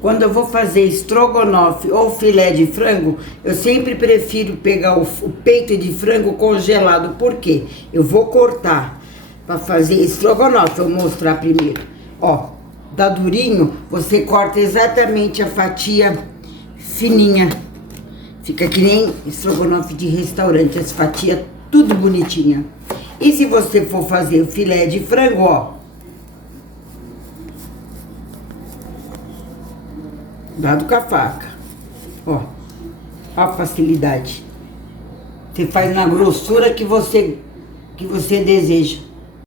Quando eu vou fazer estrogonofe ou filé de frango, eu sempre prefiro pegar o peito de frango congelado. Por quê? Eu vou cortar para fazer estrogonofe, eu vou mostrar primeiro. Ó, tá durinho, você corta exatamente a fatia fininha. Fica que nem estrogonofe de restaurante, as fatias tudo bonitinha. E se você for fazer o filé de frango, ó, dado com a faca, ó a facilidade. Você faz na grossura que você deseja.